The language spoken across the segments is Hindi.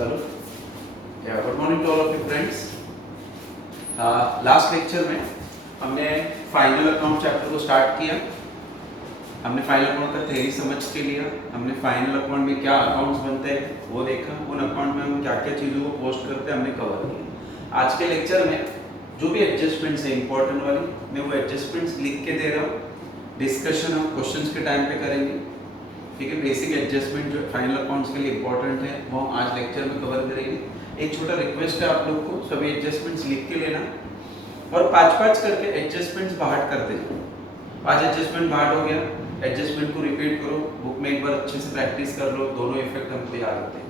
चलो good morning to all of you friends. Last lecture में हमने फाइनल अकाउंट चैप्टर को स्टार्ट किया। हमने फाइनल अकाउंट का थ्योरी समझ के लिया। हमने फाइनल अकाउंट में क्या अकाउंट्स बनते हैं वो देखा। उन अकाउंट में हम क्या क्या चीज़ों को पोस्ट करते हैं हमने कवर किया। आज के लेक्चर में जो भी एडजस्टमेंट्स है इंपॉर्टेंट वाली, मैं वो एडजस्टमेंट्स लिख के दे रहा हूँ। डिस्कशन हम क्वेश्चंस के टाइम पे करेंगे, ठीक है। बेसिक एडजस्टमेंट जो फाइनल अकाउंट्स के लिए इंपॉर्टेंट है वो हम आज लेक्चर में कवर करेंगे। एक छोटा रिक्वेस्ट है आप लोग को, सभी एडजस्टमेंट्स लिख के लेना और 5-5 करके एडजस्टमेंट्स बाहर कर देना। 5 एडजस्टमेंट बाहर हो गया, एडजस्टमेंट को रिपीट करो, बुक में एक बार अच्छे से प्रैक्टिस कर लो, दोनों इफेक्ट हमको याद होते हैं।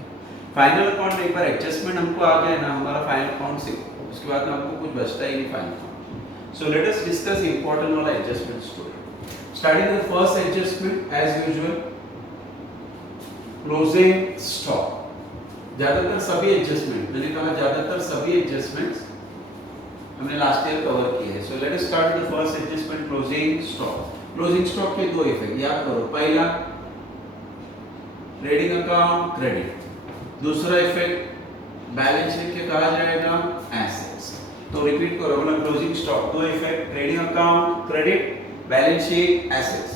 फाइनल अकाउंट में एक बार एडजस्टमेंट हमको आ गया ना, हमारा फाइनल अकाउंट से उसके बाद में हमको कुछ बचता ही नहीं final account. So let us discuss important वाला adjustment today. Starting the first adjustment as usual, closing stock. ज्यादातर सभी एडजस्टमेंट, मैंने कहा ज्यादातर सभी एडजस्टमेंट्स हमने लास्ट ईयर कवर किए हैं। सो let us start the first adjustment, closing stock. Closing stock के दो इफेक्ट याद करो। पहला ट्रेडिंग अकाउंट क्रेडिट, दूसरा इफेक्ट बैलेंस शीट के कहा जाएगा एसेट्स। तो रिपीट करो अपना क्लोजिंग स्टॉक, दो effect trading account credit, balance sheet assets.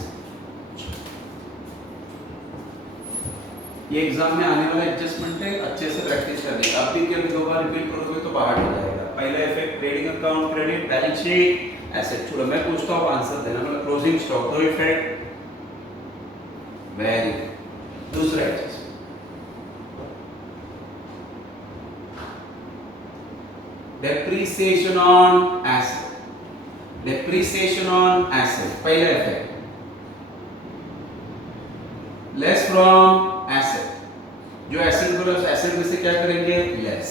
ये एग्जाम में आने वाला एडजस्टमेंट है, अच्छे से प्रैक्टिस करने का। अभी के दो बार रिपीट करोगे तो बाहर हो जाएगा। पहला effect trading account credit, balance sheet asset. चलो मैं पूछता हूं आंसर देना। मतलब क्लोजिंग स्टॉक दो इफेक्ट, वेरी गुड। दूसरा adjustment depreciation on asset, depreciation on asset. पहला इफेक्ट लेस फ्रॉम एसेट, जो एसेट बोला उस एसेट में से क्या करेंगे less.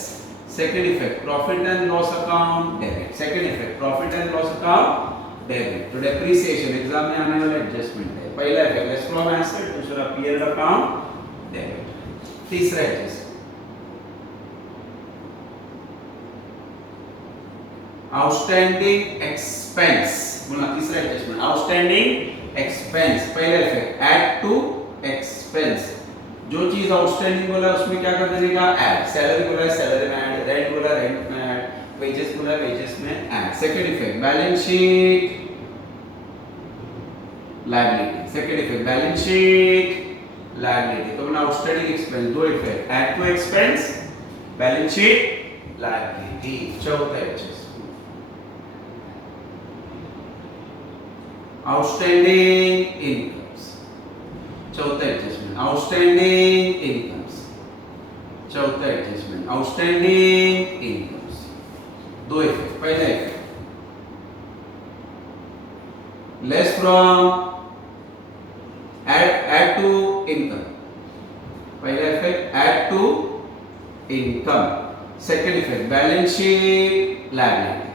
Second effect profit and loss account debit, second effect profit and loss account debit. तो डेप्रिसिएशन एग्जाम में आने वाला एडजस्टमेंट है। पहला इफेक्ट लेस फ्रॉम एसेट, दूसरा पीएल अकाउंट डेबिट। तीसरा एडजस्टमेंट आउटस्टैंडिंग एक्सपेंस, बोला तीसरा एडजस्टमेंट आउटस्टैंडिंग एक्सपेंस। पहला इफेक्ट ऐड टू एक्सपेंस, जो चीज आउटस्टैंडिंग बोला उसमें क्या कर देने का ऐड। सैलरी बोला सैलरी में ऐड, रेंट बोला रेंट में ऐड, वेजेस बोला वेजेस में add. Second effect balance sheet liability, second effect balance sheet liability. तो बना आउटस्टैंडिंग एक्सपेंस, दो effect add to expense, balance sheet liability. चौथा एडजस्ट आउटस्टैंडिंग इनकम्स, चौथा एडजस्टमेंट आउटस्टैंडिंग इनकम्स, चौथा एडजस्टमेंट आउटस्टैंडिंग इनकम्स। दो इफेक्ट, पहला effect less from add to income, पहला effect add to income. Second effect balance sheet liability,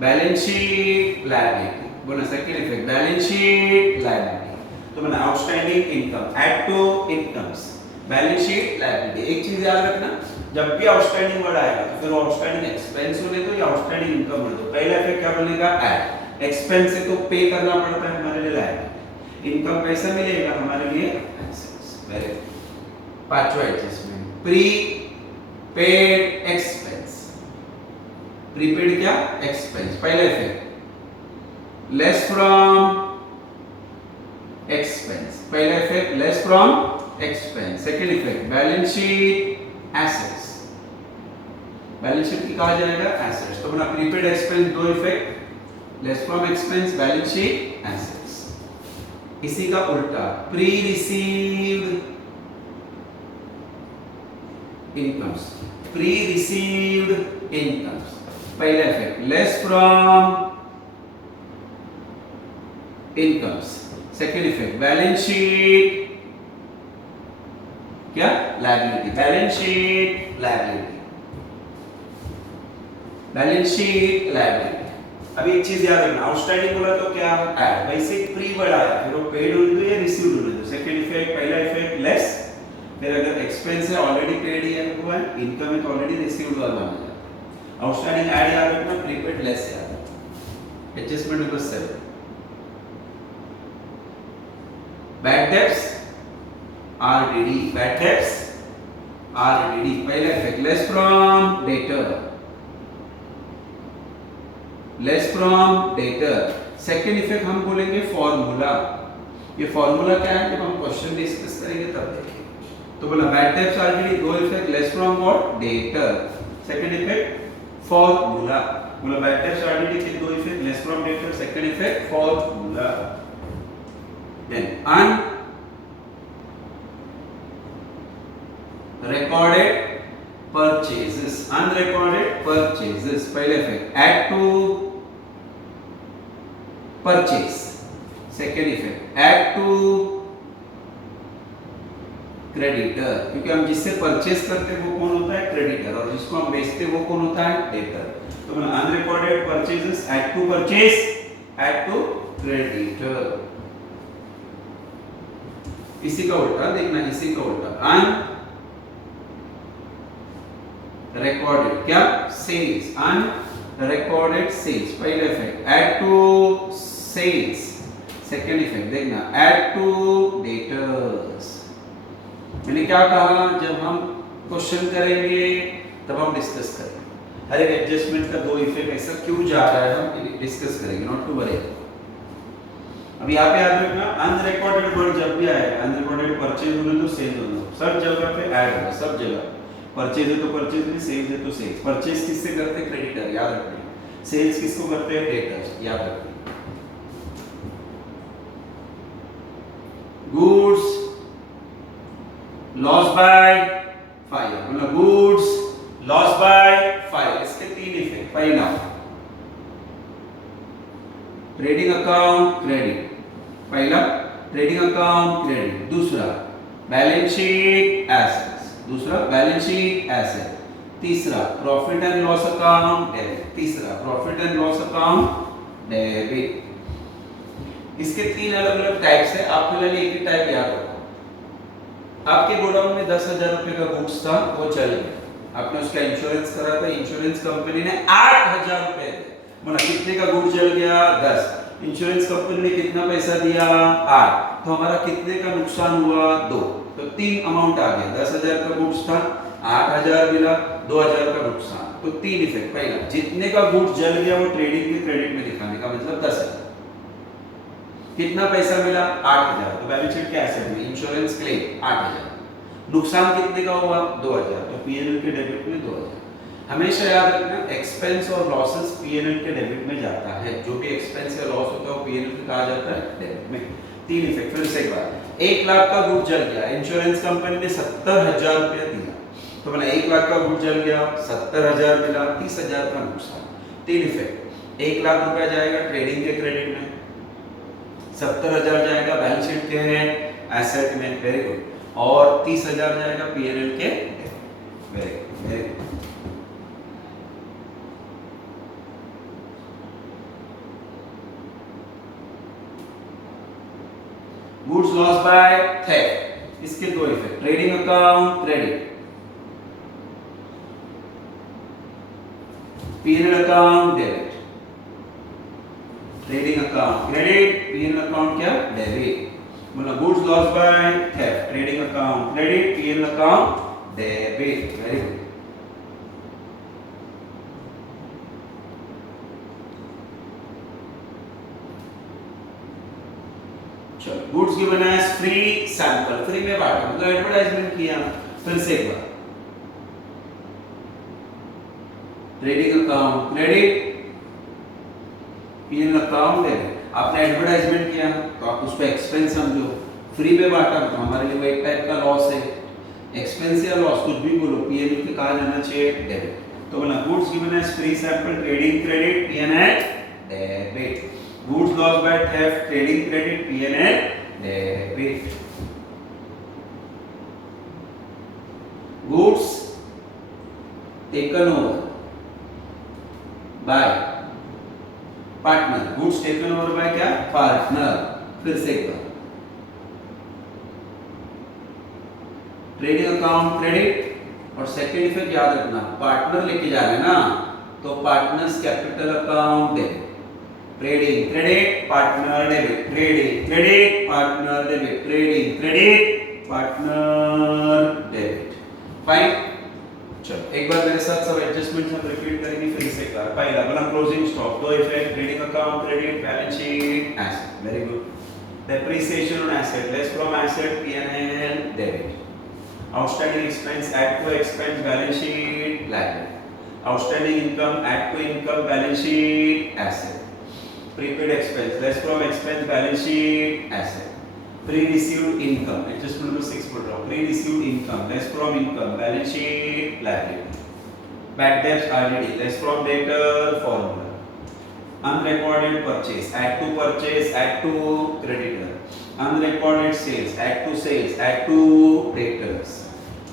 balance sheet liability. बोला second effect balance sheet liability. तो मैंने outstanding income add to incomes, balance sheet liability. एक चीज याद रखना, जब भी आउटस्टैंडिंग वर्ड आएगा तो फिर आउटस्टैंडिंग एक्सपेंस होने दो या आउटस्टैंडिंग इनकम होने दो। पहला इफेक्ट क्या बनेगा ऐड, एक्सपेंस से तो पे करना पड़ता है हमारे लिए लायबिलिटी, इनकम कैसे मिलेगा हमारे लिए एसेट्स। Very good. पांचवा adjustment prepaid expense, prepaid क्या एक्सपेंस। पहला इफेक्ट लेस फ्रॉम एक्सपेंस, पहला effect less from expense. Second effect balance sheet assets, balance sheet की कहा जाएगा एसेट्स। तो बना प्रीपेड एक्सपेंस, दो effect less from expense, balance sheet assets. इसी का उल्टा pre received incomes, pre received incomes. पहला effect less from incomes, second effect balance sheet क्या liability, balance sheet liability, balance sheet liability. अभी एक चीज याद रखना, आउटस्टैंडिंग बोला तो क्या ऐड, वैसे प्री वर्ड आया फिर वो पेड होने दो या रिसीव्ड होने दो। सेकंड इफेक्ट पहला इफेक्ट लेस, फिर अगर एक्सपेंस है ऑलरेडी पेड ही हुआ है, इनकम है तो ऑलरेडी रिसीव्ड वाला माना जाता है। आउटस्टैंडिंग ऐड याद रखना, प्रीपेड लेस याद रखना। Adjustment number 7 bad debts RDD, bad debts RDD पहला effect less from debtor, less from debtor. Second effect हम बोलेंगे फॉर्मूला। ये फॉर्मूला क्या है जब हम क्वेश्चन डिस्कस करेंगे तब देखेंगे। तो बोला बैड टाइप्स RDD दो effect less from what debtor, second effect formula. बोला बैड टाइप्स RDD के दो effect less from debtor, second effect formula. Then recorded purchases, unrecorded purchases पहले effect add to purchase, second effect add to creditor, क्योंकि हम जिससे परचेस करते हैं वो कौन होता है क्रेडिटर, और जिसको हम बेचते हैं वो कौन होता है डेटर। तो मतलब unrecorded purchases add to purchase, add to creditor। इसी का उल्टा देखना, इसी का उल्टा recorded क्या sales, unrecorded sales पहले effect add to sales, second effect देखना add to debtors। मैंने क्या कहा जब हम क्वेश्चन करेंगे तब हम डिस्कस करेंगे हर एक एडजस्टमेंट का दो इफेक्ट ऐसा क्यों जा रहा है हम डिस्कस करेंगे, नॉट टू वरी। अब यहाँ पे याद रखना अनरिकॉर्डेड वर्ड जब भी आए, अनरिकॉर्डेड परचेज होने तो सेल होना, सब जगह पे ऐड होगा, सब जगह परचेज है तो परचेज में, सेल्स है तो सेल्स। परचेज किससे करते हैं क्रेडिटर, याद रखना। सेल्स किसको करते हैं डेटर्स, याद रखना। गुड्स लॉस बाय फायर, मतलब गुड्स लॉस बाय फायर, इसके तीन इफेक्ट। पहला ट्रेडिंग अकाउंट क्रेडिट, पहला ट्रेडिंग अकाउंट क्रेडिट, दूसरा बैलेंस शीट एसेट्स, दूसरा बैलेंस शीट एसेट, तीसरा profit and loss account debit, तीसरा profit and loss account debit. इसके तीन अलग अलग टाइप्स है, आप फिलहाल एक ही टाइप याद रखो। आपके गोडाउन में 10,000 रुपए का गुड्स था, वो चल गया, आपने उसका इंश्योरेंस करा था, इंश्योरेंस कंपनी ने 8,000 रुपए दिए, मतलब कितने का गुड्स जल गया 10, इंश्योरेंस कंपनी ने कितना पैसा दिया 8, तो हमारा कितने का नुकसान हुआ 2, तो तीन अमाउंट आ गया। 10,000 का गुड्स था, 8,000 मिला, 2,000 का नुकसान, तो तीन इफेक्ट। पहला जितने का गुड्स जल गया वो ट्रेडिंग के क्रेडिट में दिखाने का मतलब 10,000, कितना पैसा मिला 8,000, तो बैलेंस शीट के एसेट में इंश्योरेंस क्लेम 8,000, नुकसान कितने का हुआ 2,000, तो पीएनएल के डेबिट में 2,000। हमेशा याद रखना एक्सपेंस और लॉसेस पीएनएल के डेबिट में जाता है, जो भी एक्सपेंस या लॉस होता है वो पीएनएल में कहा जाता है डेबिट में। तीन इफेक्ट। फिर से एक बार, 1 लाख का गुड जल गया, इंश्योरेंस कंपनी ने 70,000 रुपया दिया, तो मैंने 1 लाख का गुड जल गया, 70,000 मिला, 30,000 का नुकसान। तीन इफेक्ट, 1 लाख रुपया जाएगा ट्रेडिंग के क्रेडिट में, 70,000 जाएगा बैलेंस शीट के एसेट में, वेरी गुड, और 30,000 जाएगा पीएनएल के, very good, very good. Goods loss by theft, इसके दो effect, trading account credit, PNL account debit, trading account credit, PNL account क्या डेबिट, मतलब goods loss by theft, trading account credit, PNL account debit, very good. चलो, goods given as free sample, free में बांटा मतलब एडवर्टाइजमेंट किया। फिर से एक बार, trading account credit, PNL account debit, आपने एडवर्टाइजमेंट किया तो आप उस पे एक्सपेंस समझो, फ्री में बांटा तो हमारे लिए वो एक टाइप का लॉस है, एक्सपेंस या लॉस कुछ भी बोलो, पीएनएल पे कहा जाना चाहिए डेबिट। तो बोला goods given as free sample, trading credit, PNL debit, goods loss by theft, trading credit, PNL debit, goods taken over by partner, goods taken over by क्या पार्टनर। फिर से एक बार, ट्रेडिंग अकाउंट क्रेडिट, और सेकंड इफेक्ट याद रखना, पार्टनर लेके जा रहे हैं ना, तो partners capital account debit, trading credit, partner debit, trading credit, partner debit, trading credit, partner debit. Fine. चलो एक बार मेरे साथ सब एडजस्टमेंट्स हम रिपीट करेंगे फिर से एक बार। पहला अपना क्लोजिंग स्टॉक, दो effect, trading account, credit, balance sheet, asset. Very good. Depreciation on asset, less from asset, P&L, debit. Outstanding expense, add to expense, balance sheet, liability. Outstanding income, add to income, balance sheet, asset. Prepaid expense, less from expense, balance sheet, asset. Pre-received income, adjustment number 6 बोल रहा हूँ, pre-received income, less from income, balance sheet, liability. Bad debts, RDD, less from debtor, formula. Unrecorded purchase, add to purchase, add to creditor. Unrecorded sales, add to sales, add to debtors.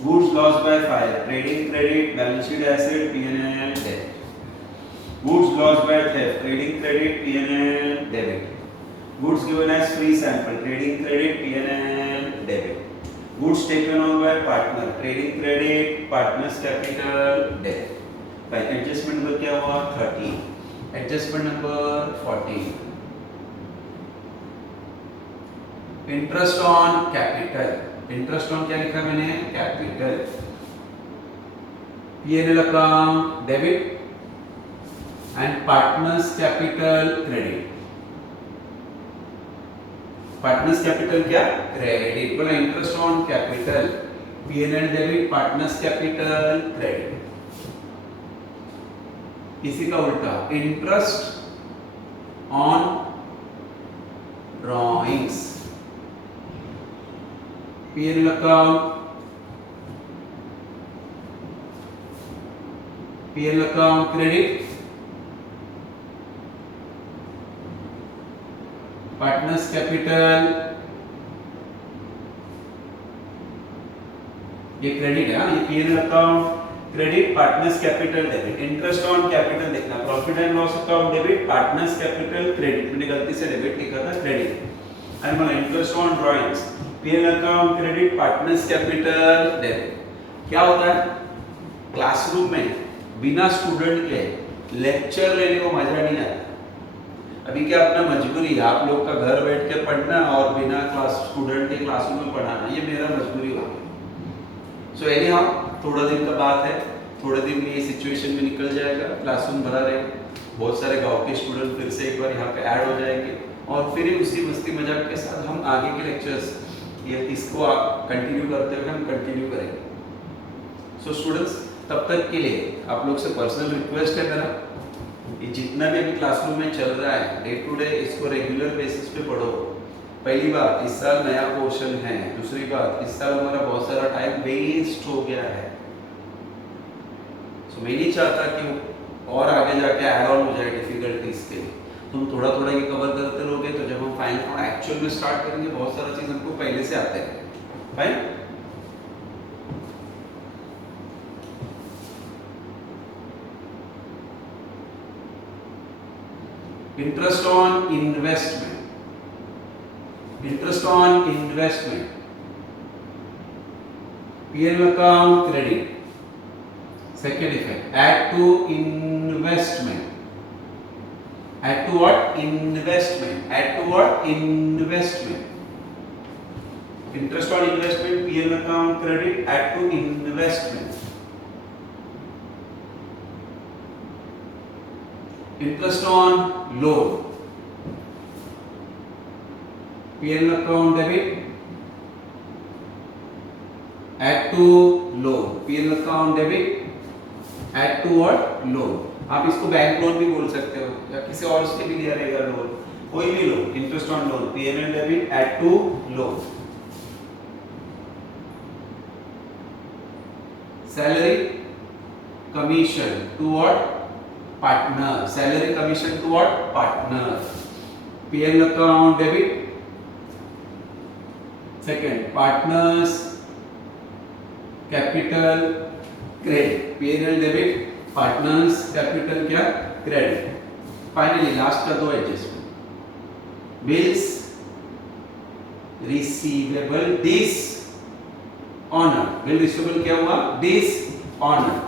Goods lost by fire, trading credit, balance sheet asset, P&L, debt. Goods lost by theft, trading credit, P&L, debit. Goods given as free sample, trading credit, P&L, debit. Goods taken on by partner, trading credit, partner's capital, debt. By adjustment number क्या हुआ 30. Adjustment number 14, interest on capital. Interest on क्या लिखा मैंने, capital. P&L account debit and partners capital credit. Partners capital क्या, क्रेडिट। बोला interest on capital, P&L debit, partners capital credit. इसी का उल्टा interest on drawings, P&L account, P&L account credit, partners capital, ये क्रेडिट है, ये P&L account credit, partners capital debit. Interest on capital देखना, profit and loss account debit, partners capital credit. मैंने गलती से डेबिट लिखा था, क्रेडिट। एंड मतलब interest on drawings, P&L account credit, partners capital debit. क्या होता है क्लासरूम में बिना स्टूडेंट के लेक्चर लेने को मजा नहीं आता। अभी क्या अपना मजबूरी है, आप लोग का घर बैठ के पढ़ना और बिना क्लास स्टूडेंट के क्लासरूम में पढ़ाना, ये मेरा मजबूरी हो गया। सो एनी हाउ थोड़ा दिन का बात है, थोड़े दिन में ये सिचुएशन में निकल जाएगा, क्लासरूम भरा रहेगा, बहुत सारे गांव के स्टूडेंट फिर से एक बार यहाँ पे ऐड हो जाएंगे और फिर उसी मस्ती मजाक के साथ हम आगे के लेक्चर्स ये इसको आप कंटिन्यू करते हुए हम कंटिन्यू करेंगे। सो स्टूडेंट्स तब तक के लिए आप लोग से पर्सनल रिक्वेस्ट है मेरा, ये जितना भी अभी क्लासरूम में चल रहा है डे टू डे इसको रेगुलर बेसिस पे पढ़ो। पहली बात इस साल नया पोर्शन है, दूसरी बात इस साल हमारा बहुत सारा टाइम वेस्ट हो गया है। सो मैं नहीं चाहता कि और आगे जाके ऐड ऑन हो जाए डिफिकल्टीज के लिए। तुम थोड़ा थोड़ा ये कवर करते रहोगे तो जब हम फाइनल एक्चुअल में स्टार्ट करेंगे बहुत सारा चीज हमको पहले से आते हैं। Fine, interest on investment, interest on investment, P&L account credit. Second effect, add to investment, add to what, investment, add to what, investment. Interest on investment, P&L account credit, add to investment. Interest on loan, P&L account debit, add to loan, P&L account debit, add to what, loan. आप इसको बैंक लोन भी बोल सकते हो या किसी और से भी दिया रहेगा लोन, कोई भी loan, interest on loan, P&L debit, add to loan. Salary commission to what, partner, salary commission to what, partner, P&L account debit. Second, partners capital credit, P&L debit, partners capital क्या, credit. Finally last का दो adjustment, bills receivable dishonor, bill receivable क्या हुआ, dishonor,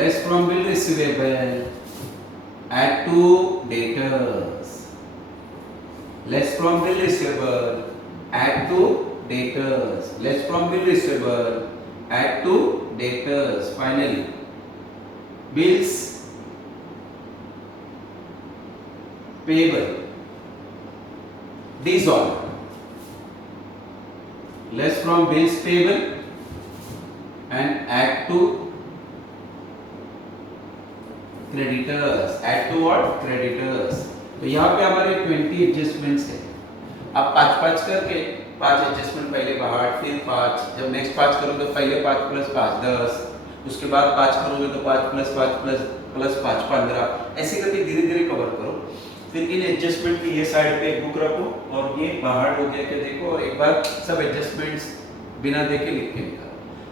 less from bill receivable, add to debtors, less from bill receivable, add to debtors. Less from bill receivable, add to debtors. Finally, bills payable, dissolve. Less from bills payable and add to creditors. Add to what? Creditors. तो यहाँ पे हमारे 20 एडजस्टमेंट्स है. अब 5 करके 5 एडजस्टमेंट पहले बाहर, फिर 5. जब नेक्स्ट 5 करोगे तो पहले 5 प्लस 5 10. उसके बाद 5 करोगे तो 5 प्लस 5 प्लस 5 15. ऐसे करके धीरे धीरे कवर करो. फिर इन एडजस्टमेंट की ये साइड पे एक बुक रखो और ये बाहर हो गया के देखो और एक बार सब एडजस्टमेंट्स बिना देखे लिख के निकालो.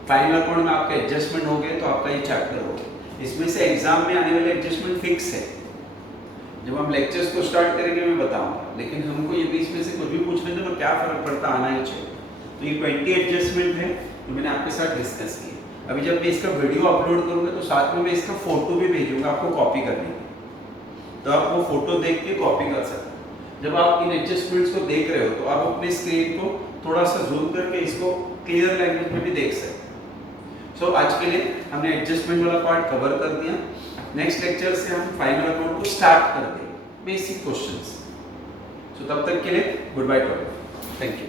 फाइनल अकाउंट में आपके एडजस्टमेंट हो गए तो आपका ये चैप्टर हो गया. इसमें से एग्जाम में आने वाले एडजस्टमेंट फिक्स है. जब हम लेक्चर्स को स्टार्ट करेंगे मैं बताऊंगा, लेकिन हमको ये बीच में से कुछ भी पूछने दो तो क्या फर्क पड़ता, आना ही चाहिए. तो ये 20 एडजस्टमेंट है जो मैंने आपके साथ डिस्कस किए. अभी जब मैं इसका वीडियो अपलोड करूंगा तो साथ में मैं इसका फोटो भी भेजूंगा आपको कॉपी करने के, तो आप वो फोटो देख के कॉपी कर सकते हैं. जब आप इन एडजस्टमेंट्स को देख रहे हो तो आप अपने स्क्रीन को थोड़ा सा जूम करके इसको क्लियर लैंग्वेज में भी देख सकते हैं. सो आज के लिए हमने एडजस्टमेंट वाला पार्ट कवर कर दिया. नेक्स्ट लेक्चर से हम फाइनल अकाउंट को स्टार्ट कर देंगे, बेसिक क्वेश्चंस. सो तब तक के लिए good by two all. Thank you.